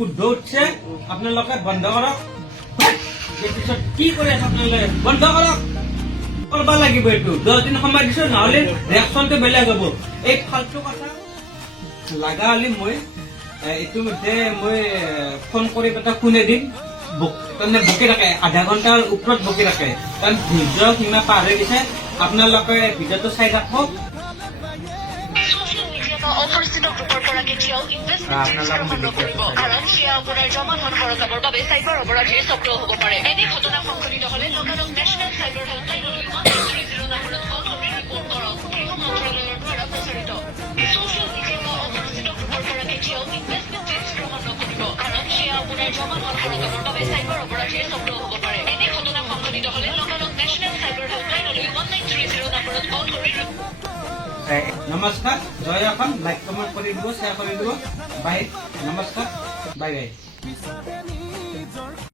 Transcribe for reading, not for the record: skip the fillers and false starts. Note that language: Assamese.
শুদ্ধ উঠছে আপোনালোকে বন্ধ কৰক পিছত কি কৰি আছে আপোনালোকে বন্ধ কৰক কৰিব লাগিব এইটো 10 দিন সময় দিছো নহলে ৰিয়েকশ্যনটো বেলেগ হ'ব এই ফালতু কথা লাগা হলে মই ইতিমধ্যে মই ফোন কৰি এটা শুনে দিম তাৰমানে বকি থাকে আধা ঘণ্টাৰ ওপৰত বকি থাকে কাৰণ ধৈৰ্য সীমা পাৰ হৈ গৈছে আপোনালোকে ভিডিঅ'টো চাই থাকক অপৰিচিত গ্ৰুপৰ পৰা কেতিয়াও ইনভেষ্টমেণ্ট গ্ৰহণ নকৰিব কাৰণ সেয়া আপোনাৰ জমা ধন খৰচাবৰ বাবে চাইবাৰ অপৰাধীৰ চক্ৰ হ'ব পাৰে এনে ঘটনা সংঘটিত হলে লগালগ নেশ্যনেল চাইবাৰ হেল্পলাইনলৈ 1330 নম্বৰত কল কৰি ৰিপৰ্ট কৰক গৃহ মন্ত্ৰালয়ৰ দ্বাৰা প্ৰচাৰিত ছ'চিয়েল মিডিয়া বা অপৰিচিত গ্ৰুপৰ পৰা কেতিয়াও ইনভেষ্টমেণ্ট টিপছ গ্ৰহণ নকৰিব কাৰণ সেয়া আপোনাৰ জমা ধন খৰচাবৰ বাবে চাইবাৰ অপৰাধীৰ চক্ৰ হ'ব পাৰে এনে ঘটনা সংঘটিত হলে লগালগ নেশ্যনেল চাইবাৰ হেল্পলাইনলৈ 1330 নম্বৰত কল কৰি নমস্কাৰ জয় অসম লাইক কমেণ্ট কৰি দিব শ্বেয়াৰ কৰি দিব বাই নমস্কাৰ বাই বাই